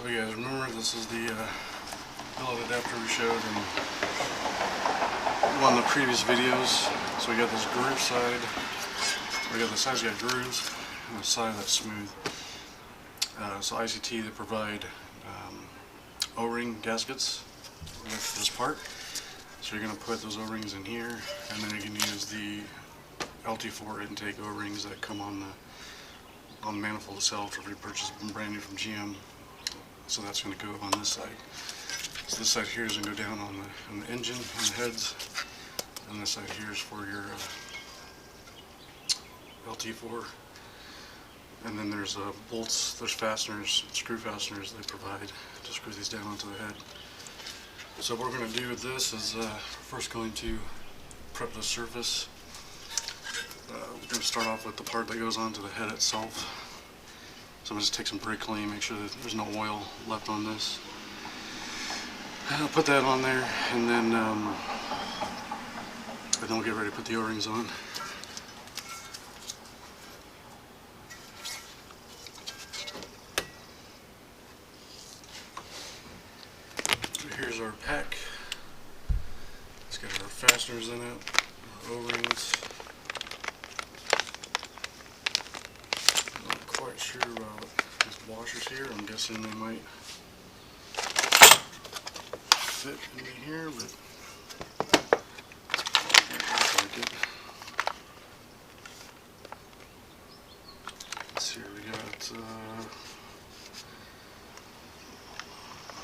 So you guys remember, this is the billet adapter we showed in one of the previous videos. So we got this groove side, we got the side's got grooves, and the side that's smooth. So ICT, they provide O-ring gaskets with this part. So you're going to put those O-rings in here, and then you can use the LT4 intake O-rings that come on the manifold itself, or if you purchase them brand new from GM. So that's going to go on this side. So this side here is going to go down on the engine and the heads, and this side here is for your LT4. And then there's bolts, there's fasteners, screw fasteners they provide to screw these down onto the head. So what we're going to do with this is first going to prep the surface. We're going to start off with the part that goes onto the head itself. So I'm going to take some brake clean, make sure that there's no oil left on this. I'll put that on there, and then we'll get ready to put the O-rings on. So here's our pack. It's got our fasteners in it, our O-rings. Quite sure about these washers here. I'm guessing they might fit in here, but looks like it. Let's see, we got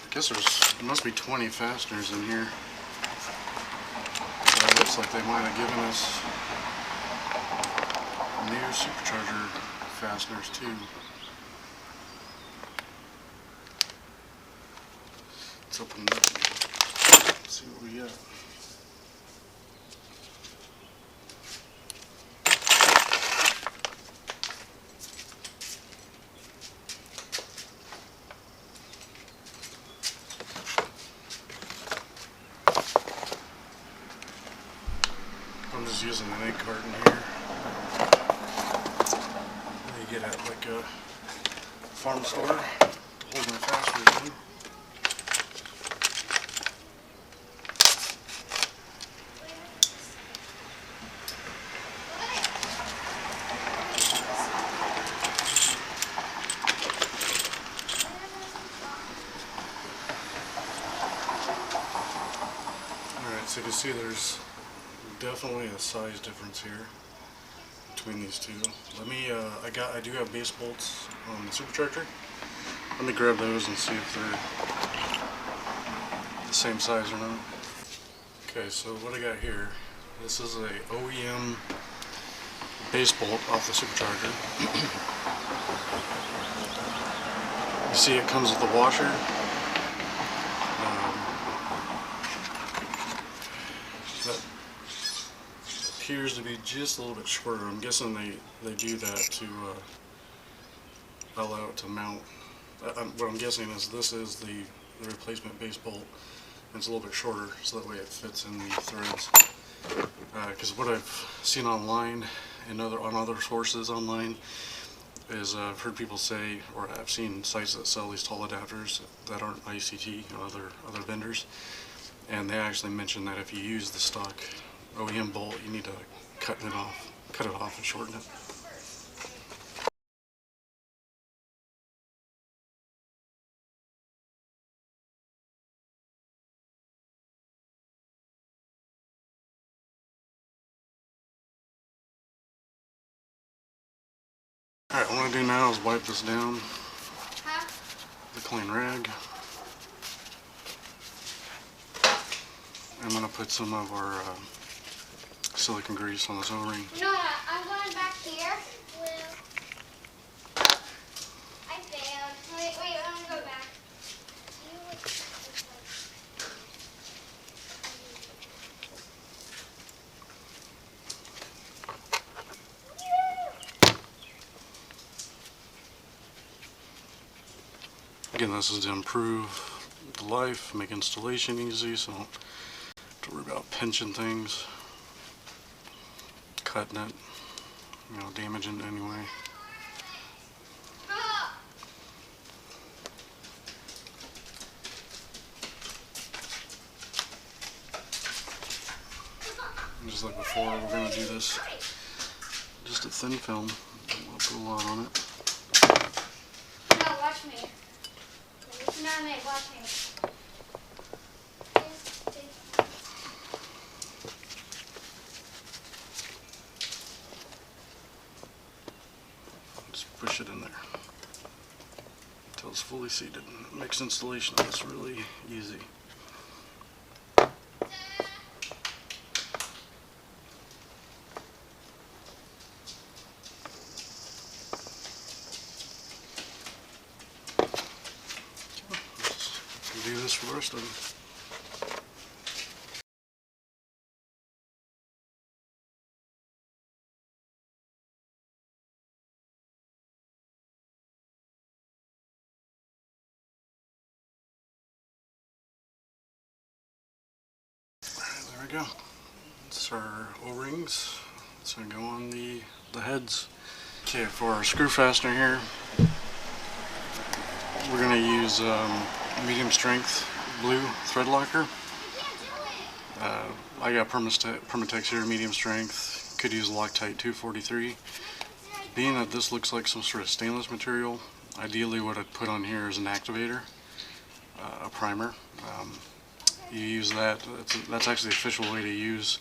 I guess there must be 20 fasteners in here. So it looks like they might have given us new supercharger fasteners too. Let's open it up and see what we got. I'm just using an egg carton here. Get at like a farm store to hold my fasteners in. Alright, so you can see there's definitely a size difference here between these two. Let me, I do have base bolts on the supercharger. Let me grab those and see if they're the same size or not. Okay, so what I got here, this is a OEM base bolt off the supercharger. You see it comes with a washer. That appears to be just a little bit shorter. I'm guessing they do that to allow it to mount. What I'm guessing is this is the replacement base bolt, and it's a little bit shorter, so that way it fits in the threads. Because what I've seen online and on other sources online is I've heard people say, or I've seen sites that sell these tall adapters that aren't ICT or other vendors, and they actually mention that if you use the stock OEM bolt, you need to cut it off and shorten it. Alright, what I'm going to do now is wipe this down with a clean rag. I'm going to put some of our silicone grease on this O-ring. No, I'm going back here. I failed. Wait, I'm going to go back. Again, this is to improve the life, make installation easy, so don't have to worry about pinching things, cutting it, damaging it anyway. just like before, we're going to do this just a thin film. I'll put a lot on it. No, watch me. No, watch me. Just push it in there until it's fully seated. It makes installation of this really easy. Do this for the rest of them. Alright, there we go. That's our O-rings. It's going to go on the heads. Okay, for our screw fastener here, we're going to use medium strength blue threadlocker. I got Permatex here, medium strength. Could use Loctite 243. Being that this looks like some sort of stainless material, ideally what I'd put on here is an activator, a primer. You use that. That's actually the official way to use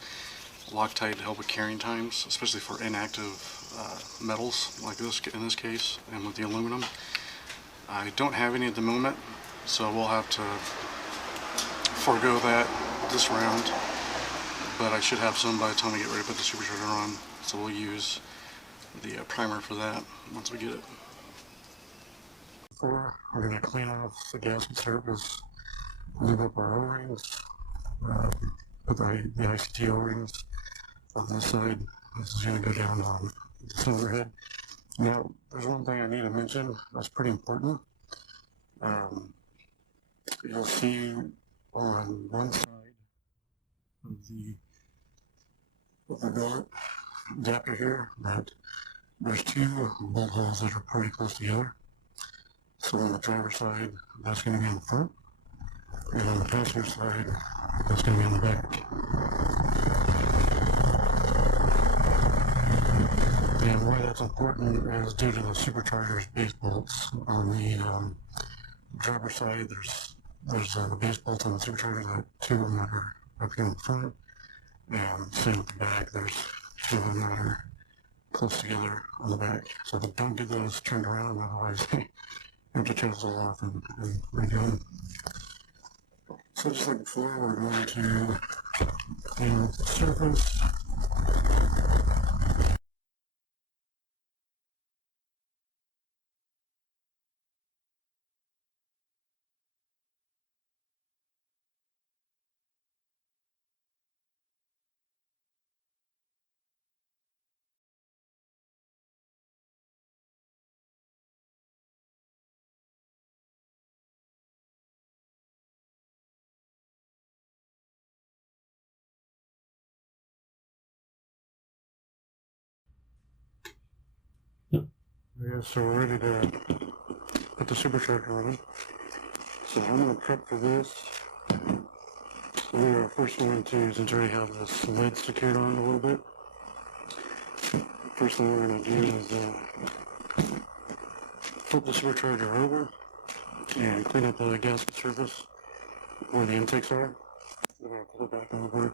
Loctite to help with carrying times, especially for inactive metals like this in this case, and with the aluminum. I don't have any at the moment, so we'll have to forego that this round, but I should have some by the time I get ready to put the supercharger on, so we'll use the primer for that once we get it. We're going to clean off the gasket surface, lube up our O-rings, put the ICT O-rings on this side. This is going to go down on the cylinder head. Now, there's one thing I need to mention that's pretty important. You'll see on one side of the door adapter here that there's two bolt holes that are pretty close together. So on the driver's side, that's going to be in the front, and on the passenger side, that's going to be on the back. And why that's important is due to the supercharger's base bolts. On the driver's side, there's the base bolts on the supercharger, that two of them that are up here in the front, and same with the back, there's two of them that are close together on the back. So don't get those turned around, otherwise you have to take those all off and redo them. So just like before, we're going to clean up the surface. Yeah, so we're ready to put the supercharger on. So I'm going to prep for this. We are first going to, since I already have this lid secured on a little bit, first thing we're going to do is flip the supercharger over and clean up the gasket surface where the intakes are. We're going to pull it back over,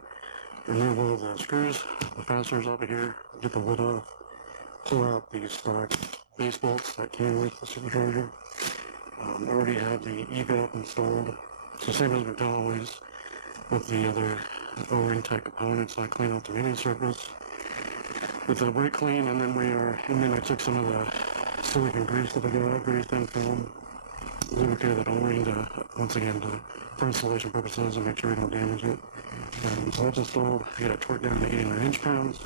remove all the screws, the fasteners off of here, get the lid off, pull out the stock base bolts that came with the supercharger. I already have the EVAP installed. It's the same as we've done always with the other O-ring type components. I clean out the main surface with the brake clean, and then I took some of the silicone grease that I got, grease and film, lubricated that O-ring once again for installation purposes and make sure we don't damage it. So that's installed. I got it torqued down to 89 inch-pounds.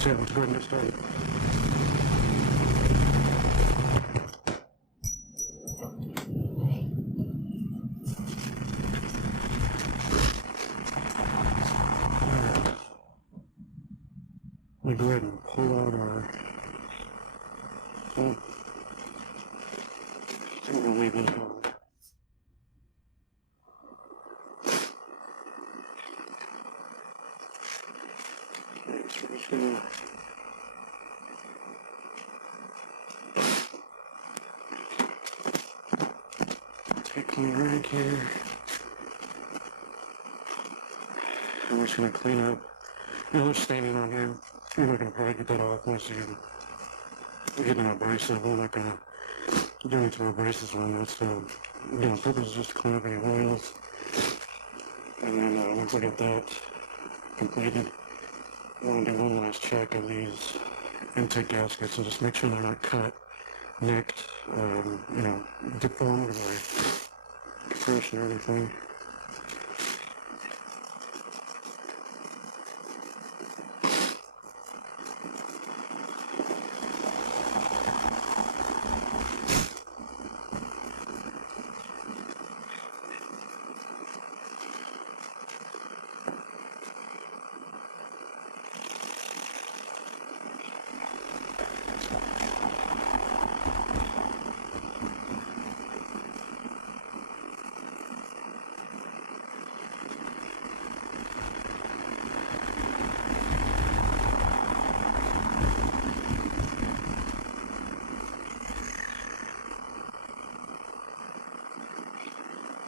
So yeah, let's go ahead and get started. We go ahead and pull out our. I'm going to leave this on. Get clean rag here. I'm just gonna clean up. There's staining on here. You're not gonna probably get that off once you get an abrasive. We're not gonna do anything abrasive on this. So, the purpose is just to clean up any oils. And then once I get that completed, I want to do one last check of these intake gaskets and just make sure they're not cut, nicked, deformed by compression or anything.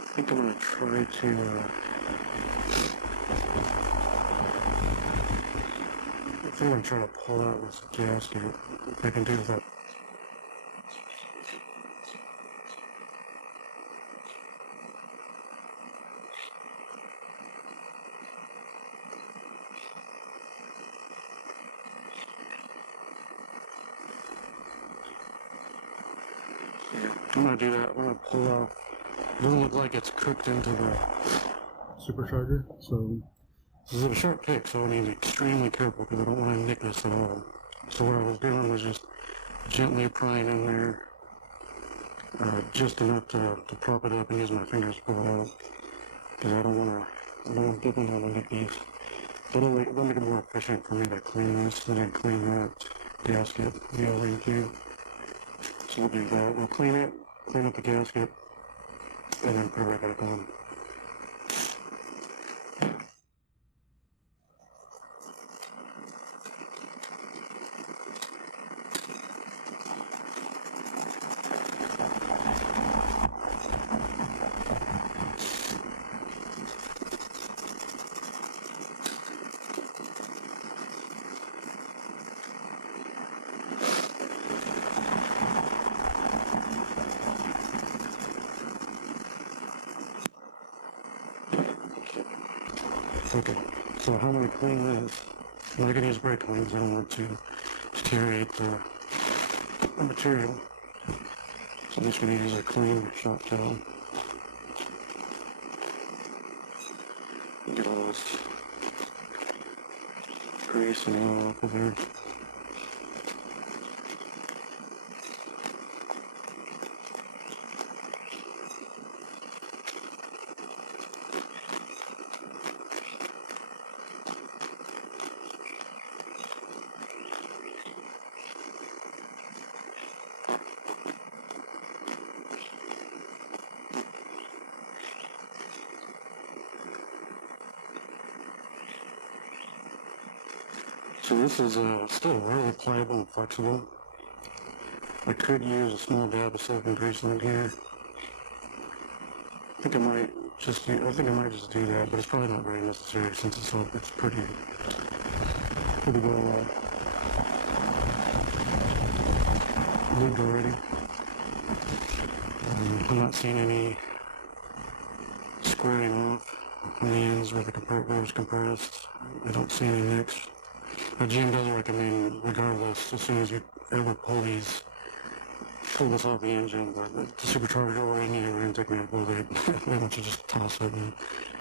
I think I'm going to try to, I think I'm going to try to pull out this gasket, if I can do that. Yeah, I'm going to do that. I'm going to pull off. It doesn't look like it's cooked into the supercharger, so this is a sharp pick, so I need to be extremely careful because I don't want to nick this at all. So what I was doing was just gently prying in there, just enough to prop it up and use my fingers to pull it out, because I don't want to dip in down and nick these. It'll make it more efficient for me to clean this than I clean that gasket, the O-ring too. So we'll do that. We'll clean it, clean up the gasket, and then put it right back on. Okay, so how I'm going to clean this, I'm not going to use brake cleans, I don't want to deteriorate the material. So I'm just going to use a clean shop towel. Get all this grease and oil off of there. So this is still really pliable and flexible. I could use a small dab of silicone grease on here. I think I might just do that, but it's probably not very necessary since it's pretty well lubed already. I'm not seeing any squaring off on the ends where the was compressed. I don't see any nicks. Jim does recommend, regardless, as soon as you ever pull this off the engine, but the supercharger or any intake manifold, they want you to just toss it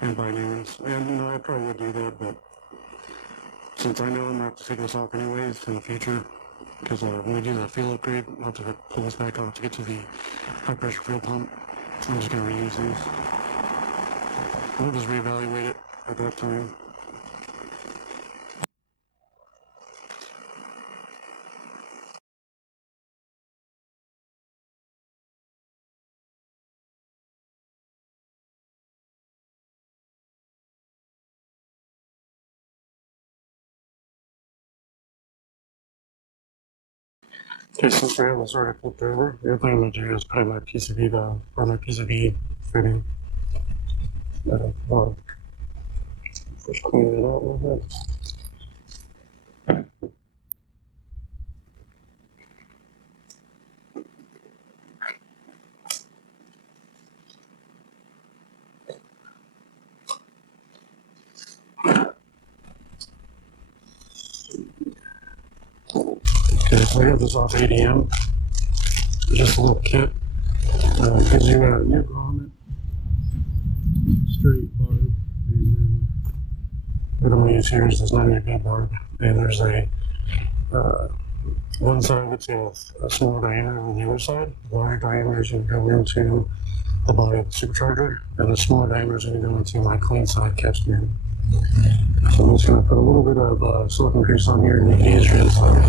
and buy new ones. And, I probably would do that, but since I know I'm going to have to take this off anyways in the future, because when we do the fuel upgrade, I'll have to pull this back off to get to the high-pressure fuel pump. I'm just going to reuse these. We'll just reevaluate it at that time. Okay, since we have this already flipped over, the other thing I'm going to do is put in my PCV valve, or my PCV fitting. Just clean it out a little bit. Okay, so I got this off ADM. Just a little kit. Gives you a new grommet, straight barb, and then what I'm going to use here is this 90-degree barb, and there's a one side of it's a small diameter on the other side. The larger diameter is going to go into the body of the supercharger, and the smaller diameter is going to go into my clean side catch stand. So I'm just going to put a little bit of silicone grease on here and make it easier inside.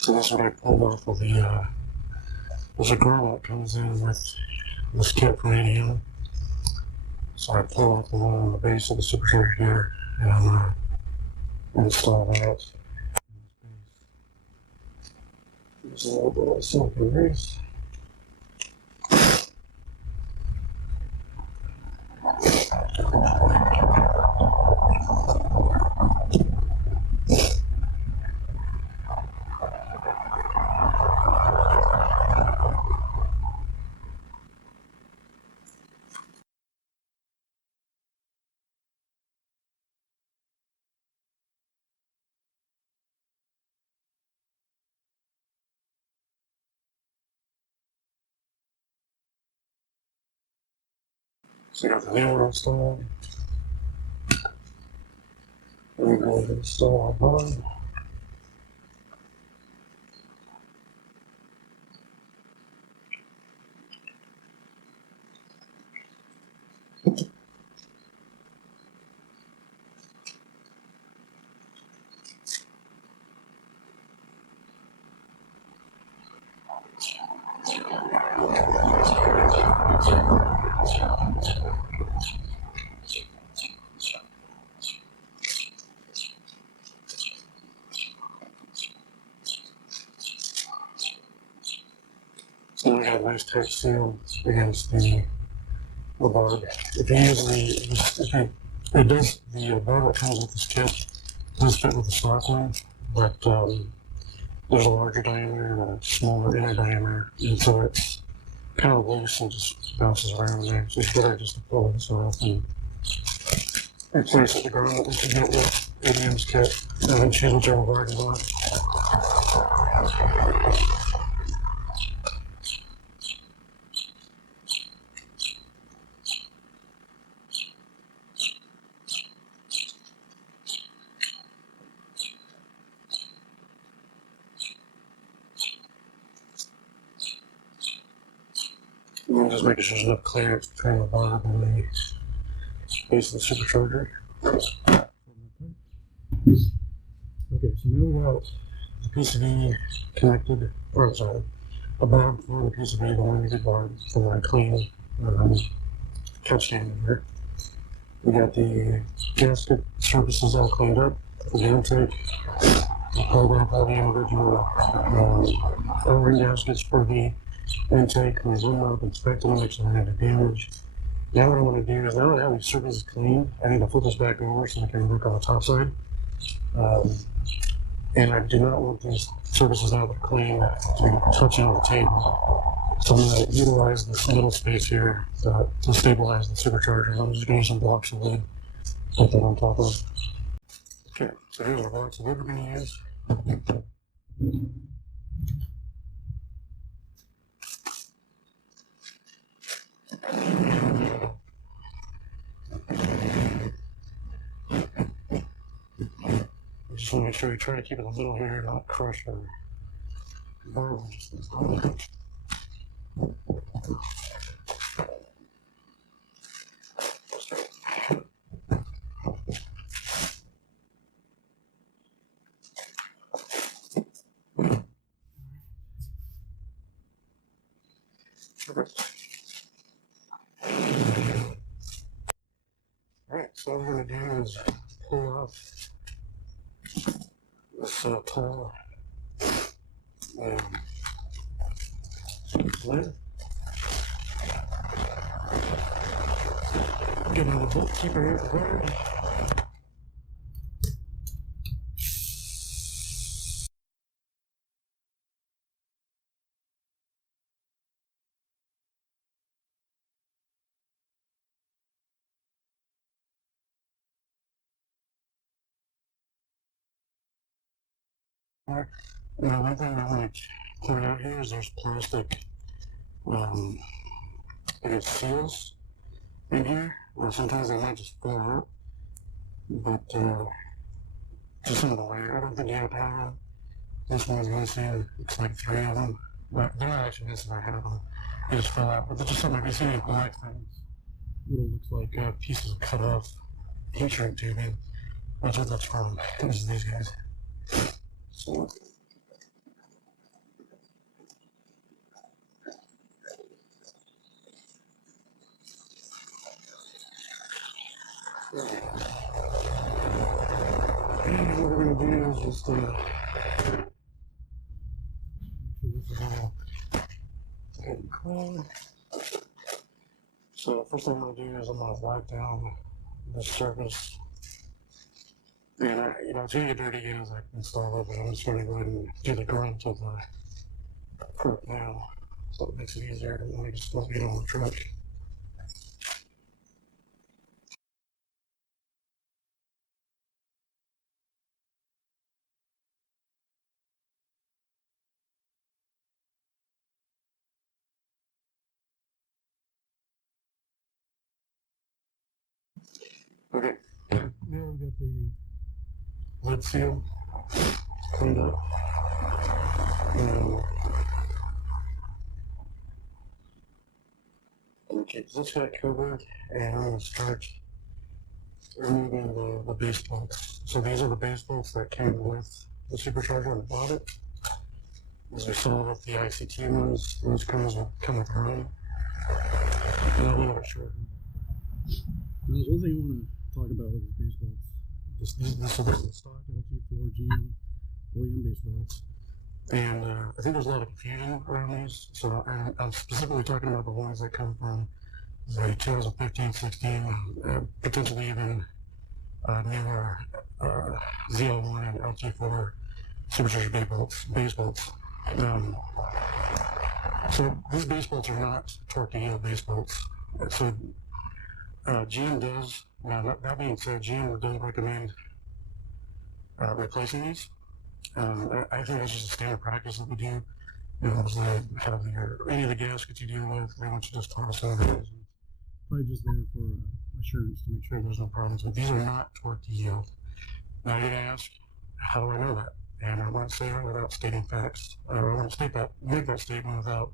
So that's what I pulled off of the, there's a grommet that comes in with this kit from ADM. So I pull off the one on the base of the supercharger here and install that. There's a little bit of silicone grease. So I got the new one installed. And we're going to install our barb. So we got a nice tight seal against the barb. If you use the barb that comes with this kit does fit with the stock one, but there's a larger diameter and a smaller inner diameter, and so it's kind of loose and just bounces around there. So it's better just to pull this off and replace it with the grommet that you get with ADM's kit, and then choose whichever barb you want. And just making sure there's enough clearance between the barb and the base of the supercharger. Okay, so now we got the PCB connected, or sorry, a barb for the PCB, the one good barb for my clean catch stand here. We got the gasket surfaces all cleaned up for the intake. We pulled off all the original O-ring gaskets for the intake. We went up, inspected them, make sure they had any damage. Now what I want to do is, now that I have these surfaces clean, I need to flip this back over so I can work on the top side. And I do not want these surfaces now that are clean to be touching on the table. So I'm going to utilize this little space here to stabilize the supercharger. I'm just going to use some blocks of wood, put that on top of. Okay, so here's our blocks of wood we're going to use. Just want to make sure you try to keep it in the middle here, not crush or burn. Alright, so what we're going to do is pull off this tall lid. Get another bolt keeper here for guard. Now, one thing I want to point out here is there's plastic, I guess, seals in here. Well, sometimes they might just fall out, but just in the way. I don't think you have to have them. This one's missing. It's like 3 of them, but they're not actually missing. I have them. They just fell out. But they're just something, if you see any black things, little looks like pieces of cut off heat shrink tubing. That's what that's from. This is these guys. So, and what we're going to do is just make sure this is all good and clean. So the first thing I'm going to do is I'm going to wipe down the surface. And you know, to get dirty again as I install it, but I'm just going to go ahead and do the grunt of the prep now, so it makes it easier when I just get on the truck. Okay, now we got the lid seal cleaned up. Okay, this got covered, and I'm going to start removing the base bolts. So these are the base bolts that came with the Supercharger when I bought it. As we saw with the ICT ones, those come with their own. And I'll leave it short. Now, there's one thing I want to talk about with these base bolts. This is the stock LT4 GM OEM base bolts. And I think there's a lot of confusion around these. So I'm specifically talking about the ones that come from the 2015, 16, potentially even newer ZL1 and LT4 Supercharger base bolts. So these base bolts are not torque to yield base bolts. So GM does. Now that being said, GM does recommend replacing these. I think it's just a standard practice that we do. You know, have any of the gaskets you deal with, they want you to just toss over those. Probably just there for assurance to make sure there's no problems. But these are not torque to yield. Now you're gonna ask, how do I know that? And I won't say that without stating facts. I won't make that statement without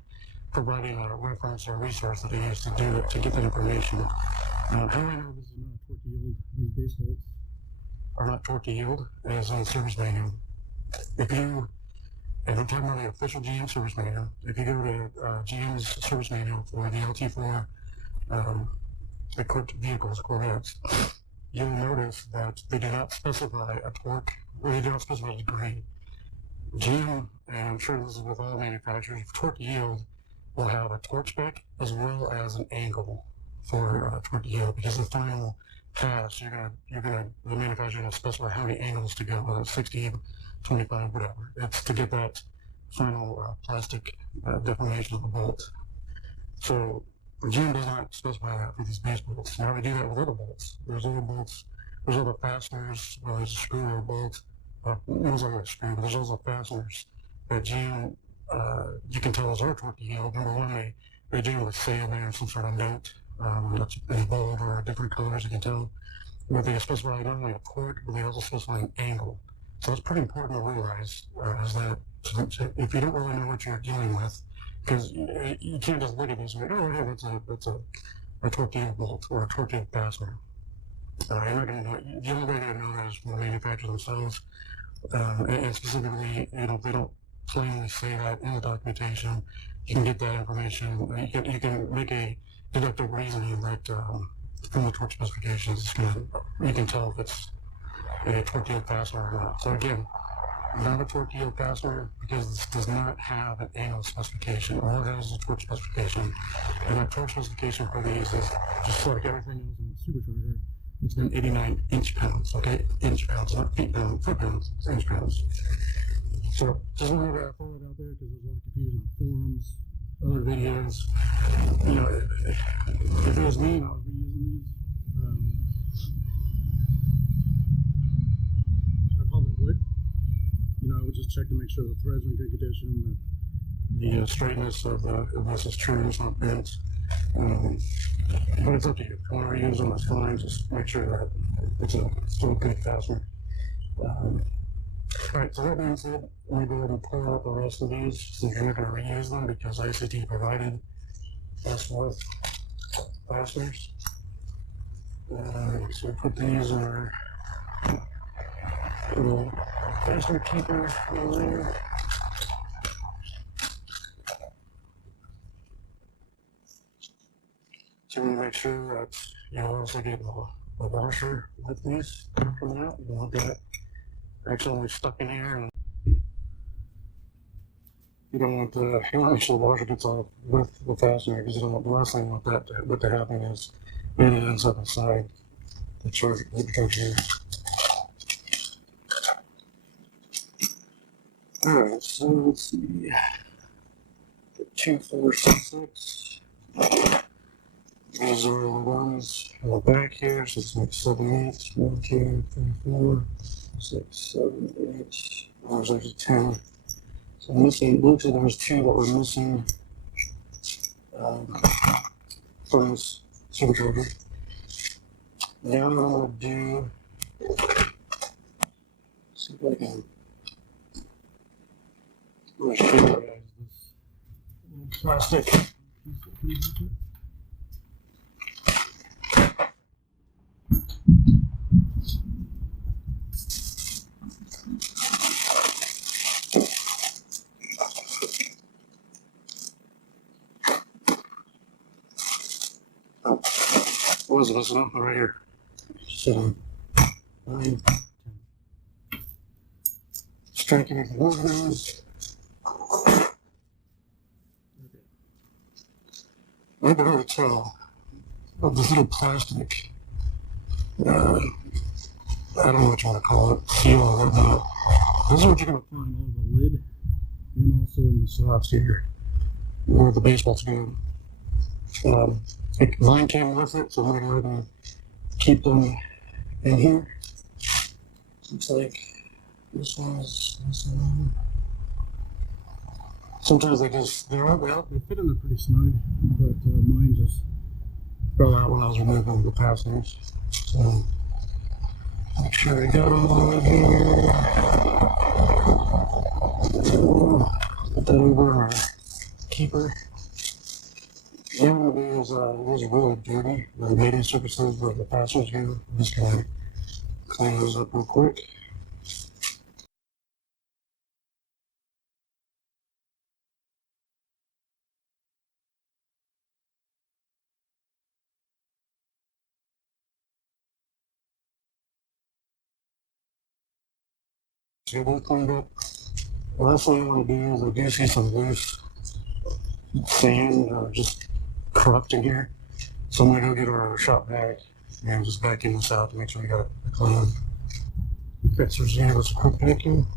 providing a reference or a resource that I used to do it to get that information. How do I know this is not torque to yield? These base bolts are not torque to yield is on the service manual. And I'm talking about the official GM service manual. If you go to GM's service manual for the LT4 equipped vehicles, Corvettes, you'll notice that they do not specify a torque, or they do not specify a degree. GM, and I'm sure this is with all manufacturers, torque yield will have a torque spec as well as an angle for torque yield, because the final pass, the manufacturer will specify how many angles to go, whether it's 60, 25, whatever. It's to get that final plastic deformation of the bolt. So GM does not specify that for these base bolts. Now they do that with other bolts. There's other fasteners, whether it's a screw or a bolt. It looks like a screw, but there's also fasteners that GM, you can tell those are torque to yield. Number one, they generally say in there some sort of note, that's in bold or different colors, you can tell. But they specify not only a torque, but they also specify an angle. So it's pretty important to realize is that if you don't really know what you're dealing with, because you can't just look at this and go, oh, yeah, that's a tortilla bolt or a tortilla fastener. You're not going to know. The only way to know that is from the manufacturer themselves. And specifically, they don't plainly say that in the documentation. You can get that information. You can make a deductive reasoning that from the torch specifications, you can tell if it's a tortilla fastener or not. So again, not a tortilla fastener because this does not have an angle specification. All it has is a torch specification. And that torch specification for these is just like everything else in the Supercharger. It's been 89 inch pounds, okay? Inch pounds, not feet pounds, foot pounds, it's inch pounds. So just wanted to throw it out there because there's a lot of confusion on forums, other videos. You know, if it was me and I was reusing these, I probably would. You know, I would just check to make sure the threads are in good condition, that the straightness of this is true, it's not bent. But it's up to you. If you want to reuse them, that's fine. Just make sure that it's still a good fastener. Alright, so that being said, let me go ahead and pull out the rest of these since you're not going to reuse them because ICT provided us with fasteners. So we put these in our little fastener keeper over there. So we make sure that you also get a washer with these coming out. You don't get it accidentally stuck in here, and you want to make sure the washer gets off with the fastener because the last thing what to happen is it ends up inside the charger here. Alright, so let's see. 2466. These are the ones on the back here, so it's like 7 8. 1, 2, 3, 4, 6, 7, 8. Oh, there's actually 10. So I'm missing, looks like there's 2 that were missing from this supercharger. Now what I'm going to do, see if I can, I'm going to show you guys this plastic. Oh, what was it missing up right here? 7, 9, 10. Striking one of those. I can really tell of this little plastic. I don't know what you want to call it, seal or whatnot. This is what you're going to find on the lid and also in the slots here where the baseball's going. Mine came with it, so I'm going to go ahead and keep them in here. Looks like this one is this one. Sometimes they fit in there pretty snug, but mine just fell out when I was removing the fasteners. So make sure I got them all in here. So put that over our keeper. The other thing is, these are really dirty. The mating surfaces where the fasteners go. I'm just going to clean those up real quick. So we'll clean up. The last thing I want to do is I do see some loose sand just corrupt in here. So I'm going to go get our shop vac and just vacuum this out to make sure we got it clean. Okay, so just give us a quick vacuum.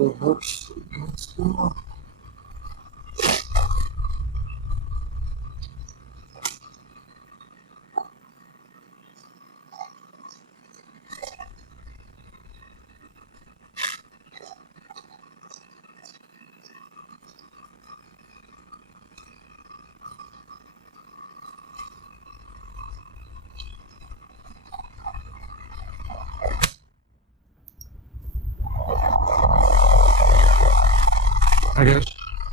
It hurts. I guess.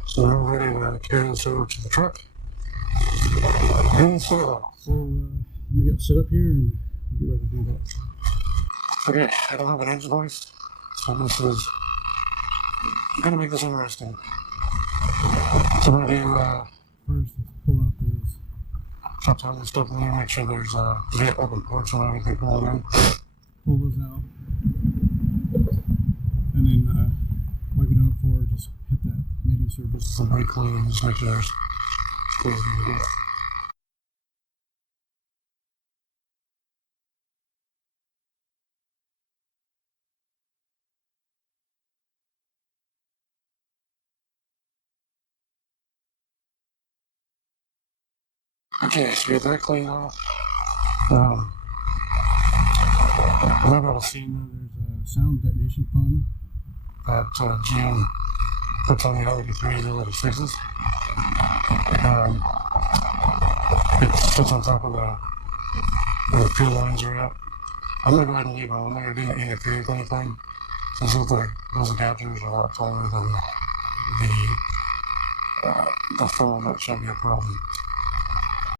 So I'm ready to carry this over to the truck. And so let me get set up here and get ready to do that. Okay, I don't have an engine hoist, so this is gonna make this interesting. So what I do first is pull out those chops out and stuff in there, make sure there's jet open ports and everything going in. Pull those out. And then like we done before, just hit that mating surface and brake clean and just make sure there's clear as you can get. Okay, so get that clean off. Remember I was seeing there's a sound detonation foam that GM puts on the LT3 and LT6s. It sits on top of where the fuel lines are at. I'm going to go ahead and leave it on there. It didn't interfere with anything. Since those adapters are a lot taller than the foam, that shouldn't be a problem.